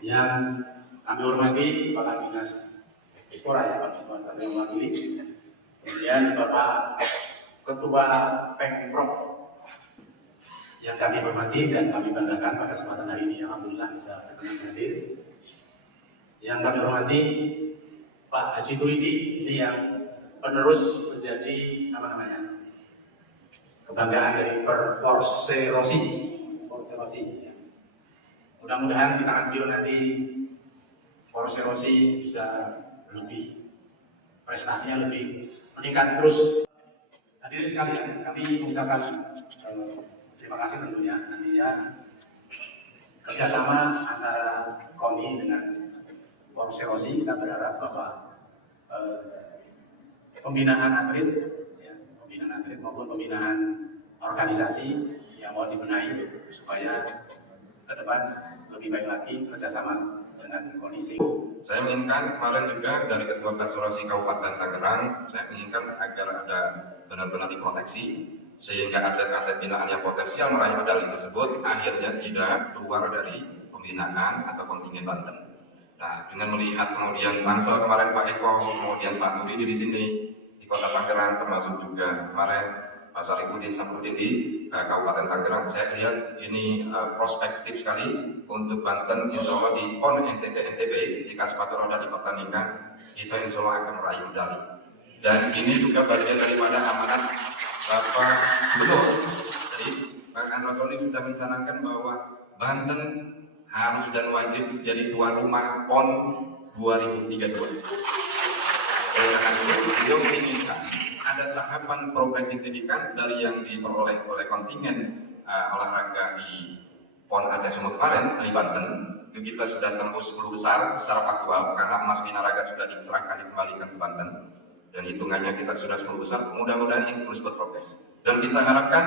Yang kami hormati Kepala Dinas Dispora ya, Pak Dispora kami mewakili. Kemudian Bapak Ketua Pemprov yang kami hormati dan kami banggakan pada kesempatan hari ini, alhamdulillah bisa berkenan hadir. Yang kami hormati Pak Haji Turidi, ini yang penerus menjadi kebanggaan dari Porserosi. Mudah-mudahan di tangan beliau nanti Porserosi bisa lebih, prestasinya lebih meningkat terus. Hadirin sekalian, kami mengucapkan terima kasih tentunya nantinya kerjasama antara KONI dengan Porserosi. Kita berharap bahwa pembinaan atlet maupun pembinaan organisasi yang mau dibenahi supaya ke depan lebih baik lagi kerjasama dengan kondisi. Saya menginginkan kemarin juga dari Ketua Perserosi Kabupaten Tangerang, saya menginginkan agar ada benar-benar diproteksi sehingga atlet-atlet binaan yang potensial meraih medali tersebut akhirnya tidak keluar dari pembinaan atau kontingen Banten. Nah, dengan melihat kemudian Tangsel kemarin Pak Eko, kemudian Pak Turidi di sini di Kota Tangerang, termasuk juga kemarin Pak Sarifudin Samsudin di Kabupaten Tangerang, saya lihat ini prospektif sekali untuk Banten. Insya Allah di PON NTB jika sepatu roda dipertandingkan, kita insya Allah akan meraih medali. Dan ini juga bagian daripada amanat Bapak Gubernur. Jadi Pak Anrasoni sudah mencanangkan bahwa Banten harus dan wajib jadi tuan rumah PON 2032. Oleh karena itu, beliau menginginkan ada tahapan progres signifikan dari yang diperoleh oleh kontingen olahraga di PON Aceh Sumut kemarin dari Banten. Itu kita sudah tembus 10 besar secara faktual karena emas binaraga sudah diserahkan dikembalikan ke Banten dan hitungannya kita sudah 10 besar. Mudah-mudahan ini terus berprogres dan kita harapkan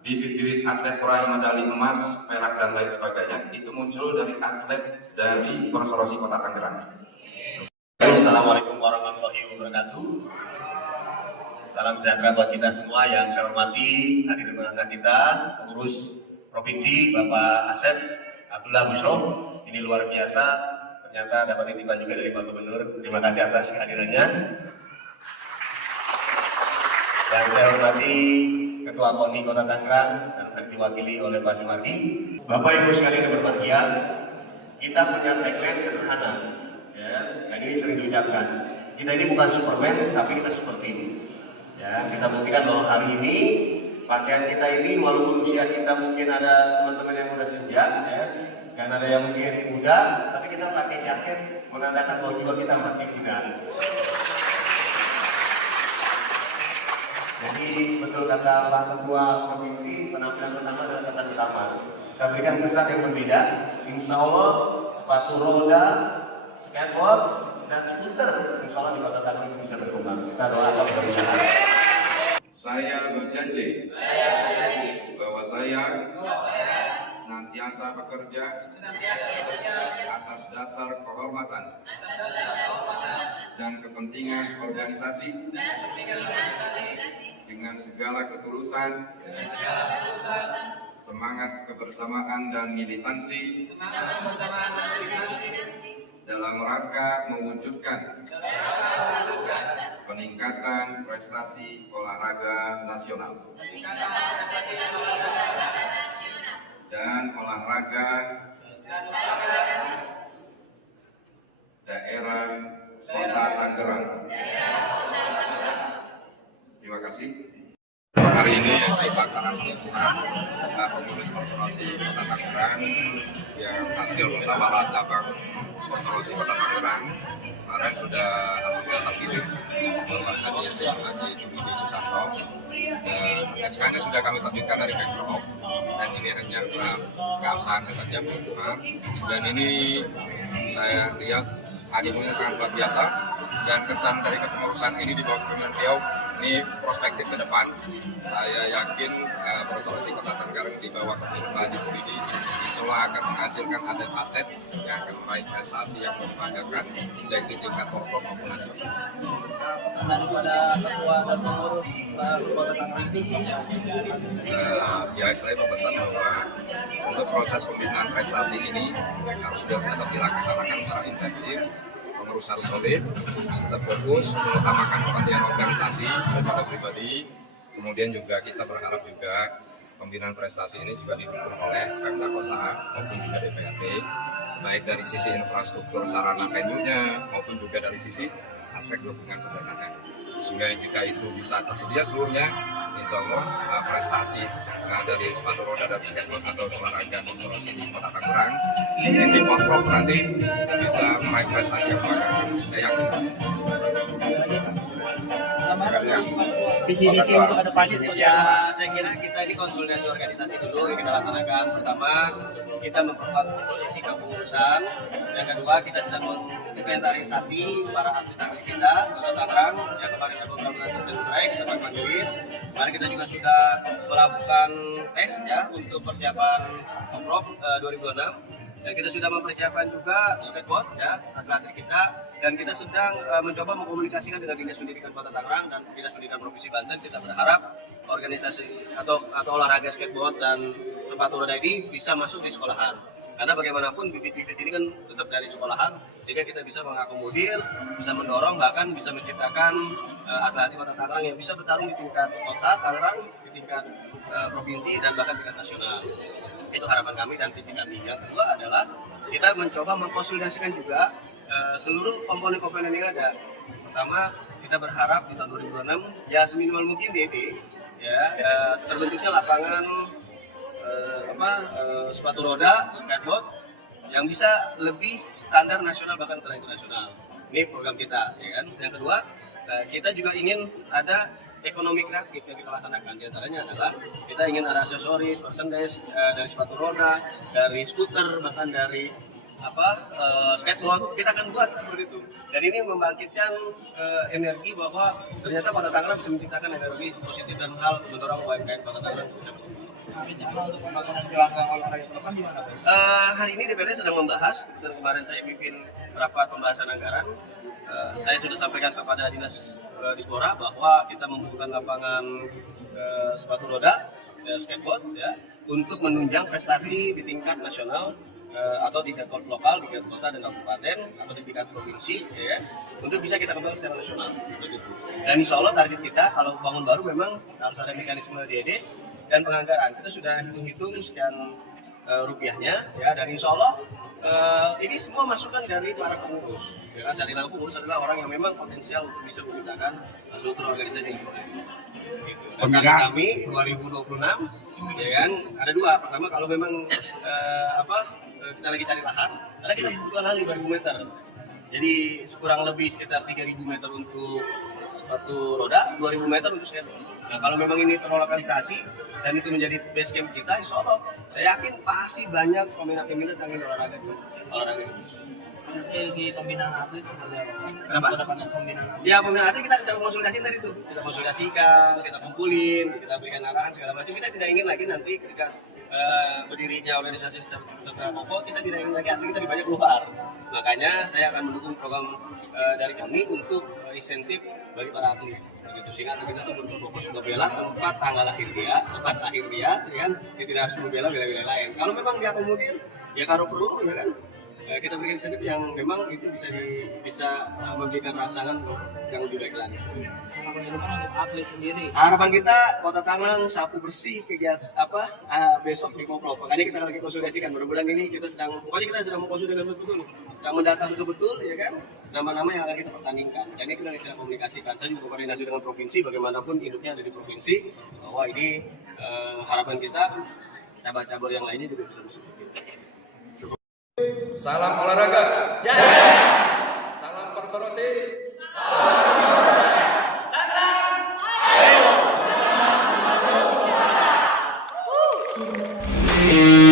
bibit-bibit atlet peraih medali emas, perak dan lain sebagainya itu muncul dari atlet dari Porserosi Kota Tangerang. Assalamualaikum warahmatullahi wabarakatuh. Salam sejahtera buat kita semua yang saya hormati hadirin undangan kita, pengurus provinsi Bapak Asep Abdullah Bushro. Ini luar biasa, ternyata dapat titipan juga dari Pak Gubernur. Terima kasih atas kehadirannya. Yang saya hormati Ketua KONI Kota Tangerang dan diwakili oleh Pak Sumardi. Bapak Ibu sekalian yang berbahagia, kita punya tagline sederhana. Ya, yang ini sering diucapkan, kita ini bukan Superman, tapi kita super team. Ya, kita buktikan bahwa hari ini pakaian kita ini, walaupun usia kita mungkin ada teman-teman yang udah senja, ya, dan ada yang mungkin muda, tapi kita pakai jaket menandakan bahwa juga kita masih muda. Jadi betul kata Pak Ketua Provinsi, penampilan pertama adalah kesan utama. Kita berikan kesan yang berbeda. Insya Allah sepatu roda, skateboard dan skuter insya Allah di Kota Tangerang bisa berkembang. Kita doakan mudah-mudahan. Saya berjanji bahwa saya senantiasa bekerja atas dasar kehormatan dan kepentingan organisasi dengan segala ketulusan, semangat kebersamaan dan militansi dalam rangka mewujudkan peningkatan prestasi olahraga nasional dan olahraga daerah Kota Tangerang. Terima kasih. Hari ini di pelaksanaan pengukuhan pengurus Porserosi Kota Tangerang yang hasil musyawarah cabang Porserosi Kota Tangerang kemarin sudah alhamdulillah SK-nya sudah kami terbitkan dari Pemprov, dan ini hanya keabsahannya saja belum keluar. Dan ini saya lihat animunya sangat luar biasa, dan kesan dari kepengurusan ini di bawah kepemimpinan beliau ini prospektif ke depan. Saya yakin Restorasi Kota Tangerang di bawah kepemimpinan Pak Haji Muhyiddin insya Allah akan menghasilkan atlet-atlet yang akan meraih prestasi yang membanggakan baik di tingkat Porprov maupun nasional. Pesan dari pada ketua dan pengurus Kota Tangerang itu Ya, saya berpesan bahwa untuk proses pembinaan prestasi ini harus tetap dilaksanakan secara intensif. Pengurus harus solid, tetap fokus, mengutamakan kepentingan organisasi daripada pribadi. Kemudian juga kita berharap juga pembinaan prestasi ini juga didukung oleh Pemda Kota maupun juga DPRD, baik dari sisi infrastruktur sarana venue-nya maupun juga dari sisi aspek dukungan pendanaan. Sehingga jika itu bisa tersedia seluruhnya, insya Allah prestasi dari sepatu roda dan skateboard atau olahraga konservasi di Kota Tangerang, di Porprov nanti bisa meraih prestasi yang bagus. Saya yakin. visi misi untuk ke depannya seperti Ya, apa? saya kira kita ini konsolidasi organisasi dulu yang kita laksanakan. Pertama, kita memperkuat posisi kepengurusan. Yang kedua, kita sedang menginventarisasi para atlet-atlet kita, Kota Tangerang, yang kemarin ada beberapa atlet yang baik, kita panggilin. Kemarin kita juga sudah melakukan tes ya untuk persiapan Porprov 2026. Dan kita sudah mempersiapkan juga skateboard ya atlet kita, dan kita sedang mencoba mengkomunikasikan dengan Dinas Pendidikan Kota Tangerang dan Dinas Pendidikan Provinsi Banten. Kita berharap organisasi atau olahraga skateboard dan sepatu roda ini bisa masuk di sekolahan, karena bagaimanapun bibit-bibit ini kan tetap dari sekolahan, sehingga kita bisa mengakomodir, bisa mendorong, bahkan bisa menciptakan atlet Kota Tangerang yang bisa bertarung di tingkat kota Tangerang, di tingkat provinsi, dan bahkan tingkat nasional. Itu harapan kami dan visi kami. Yang kedua adalah kita mencoba mengkonsolidasikan juga seluruh komponen-komponen yang ada. Pertama, kita berharap di tahun 2026 ya seminimal mungkin DD ya terbentuknya lapangan sepatu roda, skateboard yang bisa lebih standar nasional bahkan ke internasional. Ini program kita, ya kan. Yang kedua, kita juga ingin ada ekonomi kreatif yang kita laksanakan. Di antaranya adalah kita ingin ada aksesoris, merchandise dari sepatu roda, dari skuter, bahkan dari skateboard. Kita akan buat seperti itu. Dan ini membangkitkan energi bahwa ternyata Kota Tangerang bisa menciptakan energi positif dan hal mendorong UMKM Kota Tangerang bisa berkembang. Rencana untuk pembangunan gelanggang olahraga ke depan gimana Pak? Hari ini DPRD sedang membahas, dan kemarin saya pimpin rapat pembahasan anggaran. Saya sudah sampaikan kepada Dinas Dispora bahwa kita membutuhkan lapangan sepatu roda, skateboard, ya, untuk menunjang prestasi di tingkat nasional atau tingkat lokal, tingkat kota dan kabupaten atau di tingkat provinsi, ya, untuk bisa kita kembangkan secara nasional. Begitu. Dan insya Allah target kita kalau bangun baru memang harus ada mekanisme DD dan penganggaran. Kita sudah hitung-hitung sekian rupiahnya, ya, dan insya Allah ini semua masukan dari para pengurus. Ya, kan, dari pengurus adalah orang yang memang potensial untuk bisa menciptakan struktur organisasi. Gitu. Dan target kami 2026, ya kan, ada dua. Pertama, kalau memang kita lagi cari lahan, karena kita membutuhkan lahan 5.000 meter. Jadi kurang lebih sekitar 3.000 meter untuk sepatu roda, 2.000 meter untuk skateboard. Nah, kalau memang ini terlokalisasi dan itu menjadi base camp kita, insya Allah saya yakin pasti banyak peminat-peminat yang ingin olahraga ini. Segi pembinaan atlet seperti apa? Kenapa? Kedepannya pembinaan atlet. Ya, pembinaan atlet kita sedang konsolidasi tadi itu. Kita konsolidasikan, kita kumpulin, kita berikan arahan segala macam. Kita tidak ingin lagi nanti ketika berdirinya organisasi secara pokok, kita tidak ingin lagi atlet kita dibanyak keluar. Makanya saya akan mendukung program dari kami untuk insentif bagi para atlet. Begitu, sehingga atlet kita tuh berfokus membela tempat tanggal lahir dia, tempat lahir dia, ya kan? Dia tidak harus membela wilayah lain. Kalau memang dia akomodir, ya kalau perlu, ya kan? Kita berikan insentif yang memang itu bisa memberikan rangsangan yang lebih baik lagi. Harapan ke depan untuk atlet sendiri. Harapan kita Kota Tangerang sapu bersih kegiatan besok di Porprov. Makanya kita lagi konsolidasikan. Mudah-mudahan ini kita sedang mengkonsolidasikan betul-betul, sedang mendata betul-betul, ya kan, nama-nama yang akan kita pertandingkan. Dan ini kita sedang komunikasikan. Saya juga koordinasi dengan provinsi, bagaimanapun induknya ada di provinsi, bahwa ini harapan kita cabang-cabang yang lainnya juga bisa masuk. Salam olahraga. Salam persorasi. kasih.